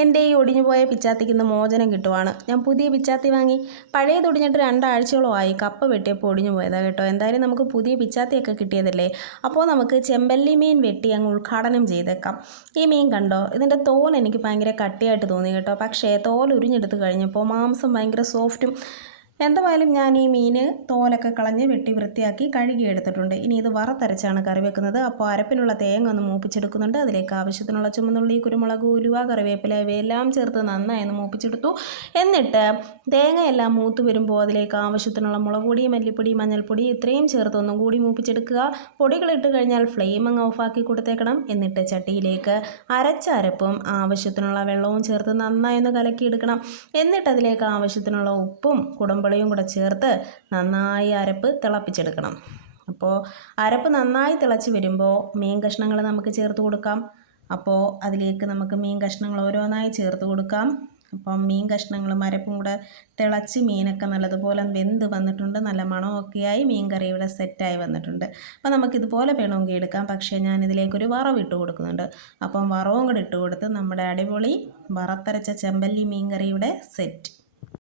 എൻ്റെ ഈ ഒടിഞ്ഞു പോയ പിച്ചാത്തിക്ക് ഇന്ന് മോചനം കിട്ടുവാണ്. ഞാൻ പുതിയ പിച്ചാത്തി വാങ്ങി. പഴയത് ഒടിഞ്ഞിട്ട് 2 ആഴ്ചയോളമായി. കപ്പ വെട്ടിയപ്പോൾ ഒടിഞ്ഞു പോയതാണ് കേട്ടോ. എന്തായാലും നമുക്ക് പുതിയ പിച്ചാത്തിയൊക്കെ കിട്ടിയതല്ലേ. അപ്പോൾ നമുക്ക് ചെമ്പല്ലി മീൻ വെട്ടി അങ്ങ് ഉദ്ഘാടനം ചെയ്തേക്കാം. ഈ മീൻ കണ്ടോ, ഇതിൻ്റെ തോൽ എനിക്ക് ഭയങ്കര കട്ടിയായിട്ട് തോന്നി കേട്ടോ. പക്ഷേ തോൽ ഉരിഞ്ഞെടുത്ത് കഴിഞ്ഞപ്പോൾ മാംസം ഭയങ്കര സോഫ്റ്റും. എന്തായാലും ഞാൻ ഈ മീൻ തോലൊക്കെ കളഞ്ഞ് വെട്ടി വൃത്തിയാക്കി കഴുകി എടുത്തിട്ടുണ്ട്. ഇനി ഇത് വറുത്തരച്ചാണ് കറി വെക്കുന്നത്. അപ്പോൾ അരപ്പിനുള്ള തേങ്ങ ഒന്ന് മൂപ്പിച്ചെടുക്കുന്നുണ്ട്. അതിലേക്ക് ആവശ്യത്തിനുള്ള ചുമന്നുള്ളി, കുരുമുളക്, ഉലുവ, കറിവേപ്പില ഇവയെല്ലാം ചേർത്ത് നന്നായി ഒന്ന് മൂപ്പിച്ചെടുത്തു. എന്നിട്ട് തേങ്ങയെല്ലാം മൂത്ത് വരുമ്പോൾ അതിലേക്ക് ആവശ്യത്തിനുള്ള മുളക് പൊടി, മല്ലിപ്പൊടി, മഞ്ഞൾപ്പൊടി ഇത്രയും ചേർത്ത് ഒന്നും കൂടി മൂപ്പിച്ചെടുക്കുക. പൊടികളിട്ട് കഴിഞ്ഞാൽ ഫ്ലെയിം അങ്ങ് ഓഫാക്കി കൊടുത്തേക്കണം. എന്നിട്ട് ചട്ടിയിലേക്ക് അരച്ച അരപ്പും ആവശ്യത്തിനുള്ള വെള്ളവും ചേർത്ത് നന്നായി ഒന്ന് കലക്കിയെടുക്കണം. എന്നിട്ട് അതിലേക്ക് ആവശ്യത്തിനുള്ള ഉപ്പും കുടമ്പളിയും കൂടെ ചേർത്ത് നന്നായി അരപ്പ് തിളപ്പിച്ചെടുക്കണം. അപ്പോൾ അരപ്പ് നന്നായി തിളച്ച് വരുമ്പോൾ മീൻ കഷ്ണങ്ങൾ നമുക്ക് ചേർത്ത് കൊടുക്കാം. അപ്പോൾ അതിലേക്ക് നമുക്ക് മീൻ കഷ്ണങ്ങൾ ഓരോന്നായി ചേർത്ത് കൊടുക്കാം. അപ്പം മീൻ കഷ്ണങ്ങളും അരപ്പും കൂടെ തിളച്ച് മീനൊക്കെ നല്ലതുപോലെ വെന്ത് വന്നിട്ടുണ്ട്. നല്ല മണമൊക്കെയായി മീൻ കറി ഇവിടെ സെറ്റായി വന്നിട്ടുണ്ട്. അപ്പോൾ നമുക്കിതുപോലെ വേണമെങ്കിൽ എടുക്കാം. പക്ഷേ ഞാനിതിലേക്കൊരു വറവ് ഇട്ട് കൊടുക്കുന്നുണ്ട്. അപ്പം വറവും കൂടെ ഇട്ട് കൊടുത്ത് നമ്മുടെ അടിപൊളി വറുത്തരച്ച ചെമ്പല്ലി മീൻ കറി ഇവിടെ സെറ്റ്.